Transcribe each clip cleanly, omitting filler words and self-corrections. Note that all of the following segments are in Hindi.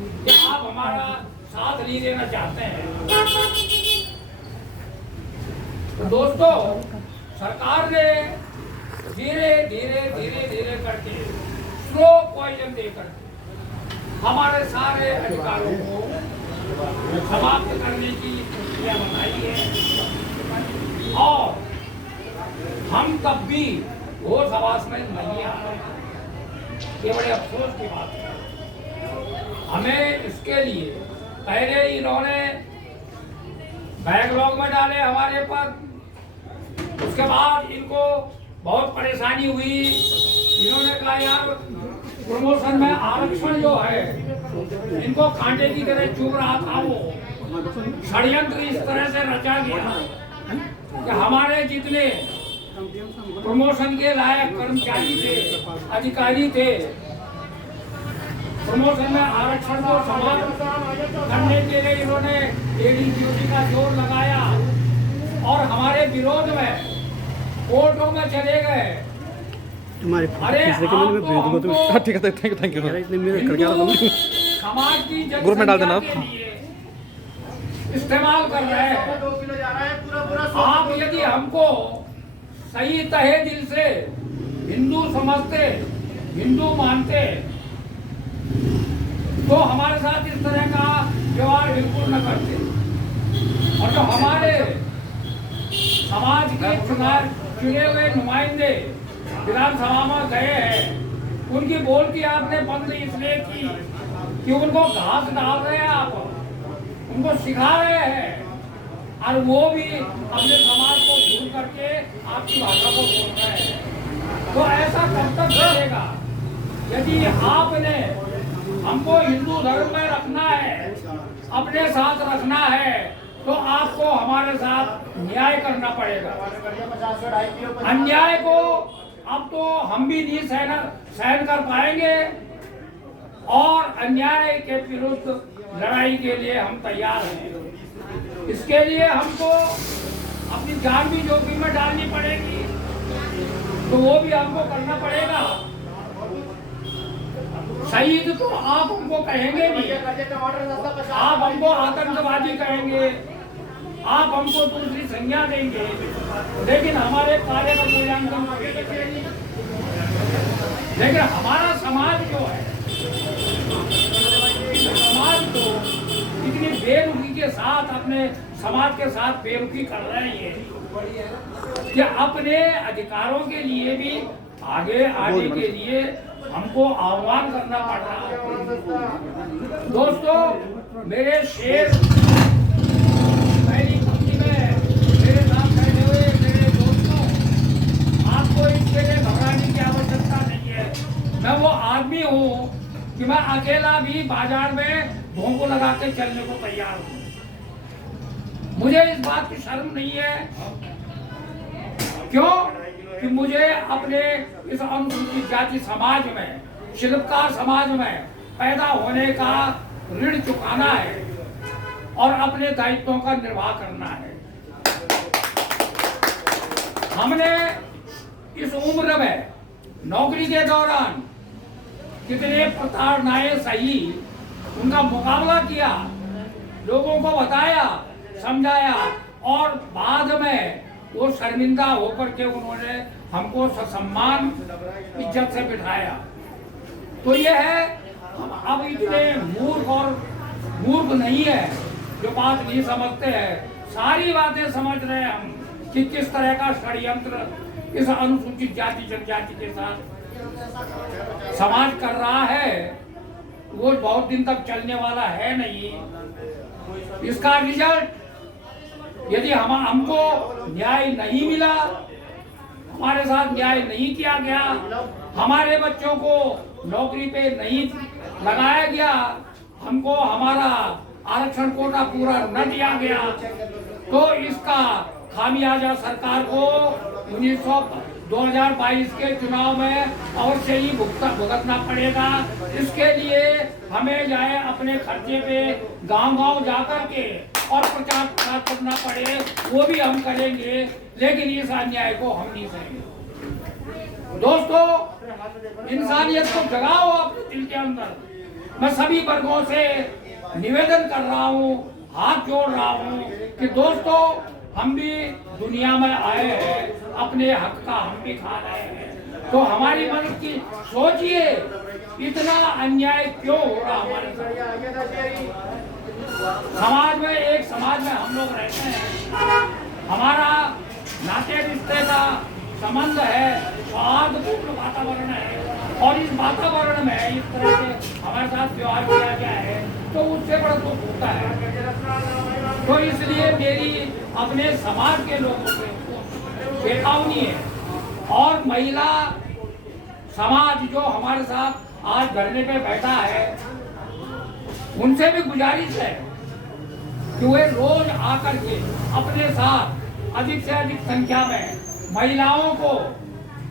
कि आप हमारा साथ नहीं देना चाहते हैं। तो दोस्तों, सरकार ने धीरे धीरे करके स्लो पॉइजन देकर हमारे सारे अधिकारों को समाप्त करने की प्रक्रिया बनाई है और हम तब भी घोष आवाज में नहीं आ रहे हैं। ये बड़े अफसोस की बात है। हमें इसके लिए पहले इन्होंने बैकलॉग में डाले हमारे पद, उसके बाद इनको बहुत परेशानी हुई। इन्होंने कहा यार प्रमोशन में आरक्षण जो है इनको कांटे की तरह चुभ रहा था। वो षड्यंत्र इस तरह से रचा गया कि हमारे जितने प्रमोशन के लायक कर्मचारी थे, अधिकारी थे, प्रमोशन में आरक्षण को समाप्त करने के लिए इन्होंने एडीजीओटी का जोर लगाया और हमारे विरोध में कोर्टों में चले गए। तुम्हारे ठीक है, थैंक यू। समाज की ग्रुप में डाल देना इस्तेमाल कर रहे हैं। आप यदि हमको सही तहे दिल से हिंदू समझते, हिंदू मानते, तो हमारे साथ इस तरह का व्यवहार बिल्कुल न करते। और जो हमारे समाज के चुने हुए नुमाइंदे विधानसभा में गए हैं, उनकी बोलती आपने बंद इसलिए की कि उनको घास डाल रहे हैं, आप उनको सिखा रहे हैं और वो भी अपने समाज को भूल करके आपकी भाषा को बोल रहे हैं। तो ऐसा कब तक चलेगा? यदि आपने हमको हिंदू धर्म में रखना है, अपने साथ रखना है, तो आपको हमारे साथ न्याय करना पड़ेगा। अन्याय को अब तो हम भी नहीं सहन कर पाएंगे और अन्याय के विरुद्ध लड़ाई के लिए हम तैयार हैं। इसके लिए हमको अपनी जान भी जोखिम में डालनी पड़ेगी, तो वो भी हमको करना पड़ेगा। शहीद तो आप हमको कहेंगे नहीं, आप हमको आतंकवादी कहेंगे, आप हमको दूसरी संज्ञा देंगे, लेकिन हमारे कार्य का मूल्यांकन करेंगे। लेकिन हमारा समाज जो है, समाज तो इतनी बेरुखी के साथ अपने समाज के साथ बेरुखी कर रहे हैं कि अपने अधिकारों के लिए भी आगे आने के लिए हमको आह्वान करना पड़ रहा है। दोस्तों, मेरे शेर पहली पंक्ति में मेरे साथ बैठे हुए मेरे दोस्तों, आपको इसके लिए घबराने की आवश्यकता नहीं है। मैं वो आदमी हूँ कि मैं अकेला भी बाजार में भोंको लगा के चलने को तैयार हूँ। मुझे इस बात की शर्म नहीं है। क्यों? कि मुझे अपने इस अनुसूचित जाति समाज में, शिल्पकार समाज में पैदा होने का ऋण चुकाना है और अपने दायित्वों का निर्वाह करना है। हमने इस उम्र में नौकरी के दौरान कितने प्रताड़नाएं सही, उनका मुकाबला किया, लोगों को बताया, समझाया और बाद में वो शर्मिंदा होकर के उन्होंने हमको ससम्मान इज्जत से बिठाया। तो ये है, हम अब इतने मूर्ख नहीं है जो बात नहीं समझते हैं। सारी बातें समझ रहे हैं हम कि किस तरह का षड्यंत्र इस अनुसूचित जाति जनजाति के साथ समाज कर रहा है। वो बहुत दिन तक चलने वाला है नहीं। इसका रिजल्ट, यदि हमको न्याय नहीं मिला, हमारे साथ न्याय नहीं किया गया, हमारे बच्चों को नौकरी पे नहीं लगाया गया, हमको हमारा आरक्षण कोटा पूरा न दिया गया, तो इसका खामियाजा सरकार को 2022 के चुनाव में अवश्य ही भुगतना पड़ेगा। इसके लिए हमें जाए अपने खर्चे पे गांव-गांव जाकर के और प्रचार करना पड़े, वो भी हम करेंगे, लेकिन इस अन्याय को हम नहीं सहेंगे। दोस्तों, इंसानियत को जगाओ अपने दिल के अंदर। मैं सभी वर्गों से निवेदन कर रहा हूँ, हाथ जोड़ रहा हूँ कि दोस्तों हम भी दुनिया में आए हैं, अपने हक का हम भी खा रहे हैं, तो हमारी मदद की सोचिए इतना अन्याय क्यों हो रहा हमारे साथ। समाज में, एक समाज में हम लोग रहते हैं, हमारा नाते रिश्ते का संबंध है, सौहार्दपूर्ण वातावरण है, और इस वातावरण में इस तरह से हमारे साथ व्यवहार किया गया है तो उससे बड़ा दुख होता है। तो इसलिए मेरी अपने समाज के लोगों से चेतावनी है, और महिला समाज जो हमारे साथ आज धरने पे बैठा है उनसे भी गुजारिश है कि वे रोज आकर के अपने साथ अधिक से अधिक संख्या में महिलाओं को,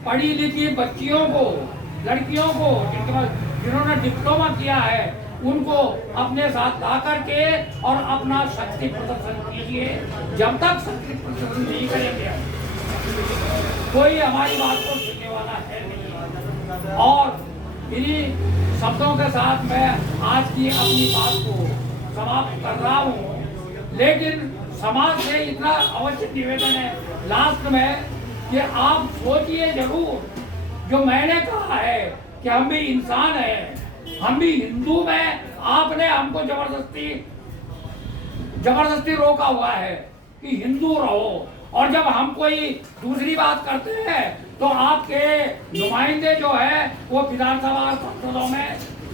पढ़ी लिखी बच्चियों को, लड़कियों को जिन्होंने डिप्लोमा किया है उनको अपने साथ ला करके और अपना शक्ति प्रदर्शन कीजिए। जब तक शक्ति प्रदर्शन नहीं करेंगे कोई हमारी बात को सुनने वाला है नहीं। और इन्हीं शब्दों के साथ मैं आज की अपनी बात को समाप्त कर रहा हूँ, लेकिन समाज से इतना अवश्य निवेदन है लास्ट में कि आप सोचिए जरूर, जो मैंने कहा है कि हम भी इंसान हैं, हम भी हिंदू में आपने हमको जबरदस्ती रोका हुआ है कि हिंदू रहो, और जब हम कोई दूसरी बात करते हैं तो आपके नुमाइंदे जो है वो विधानसभा और संसदों में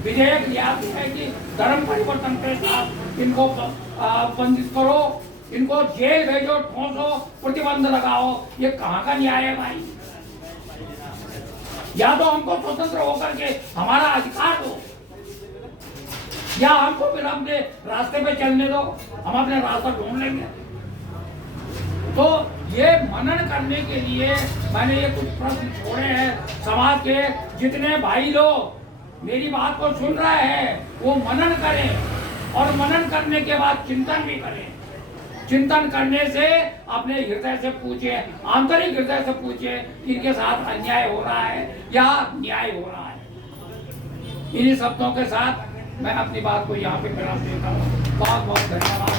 विधेयक ले आते हैं कि धर्म परिवर्तन के साथ इनको बंदिश करो, इनको जेल भेजो, ठोंसो, प्रतिबंध लगाओ। ये कहाँ का न्याय है भाई? या तो हमको स्वतंत्र होकर के हमारा अधिकार दो, या हमको फिर अपने रास्ते पे चलने दो, हम अपने रास्ता ढूंढ लेंगे। तो ये मनन करने के लिए मैंने ये कुछ प्रश्न छोड़े हैं। समाज के जितने भाई लोग मेरी बात को सुन रहे हैं वो मनन करें, और मनन करने के बाद चिंतन भी करें। चिंतन करने से अपने हृदय से पूछे, आंतरिक हृदय से पूछे इनके साथ अन्याय हो रहा है या न्याय हो रहा है। इन्हीं शब्दों के साथ मैं अपनी बात को यहाँ पे विराम देता हूँ। बहुत बहुत धन्यवाद।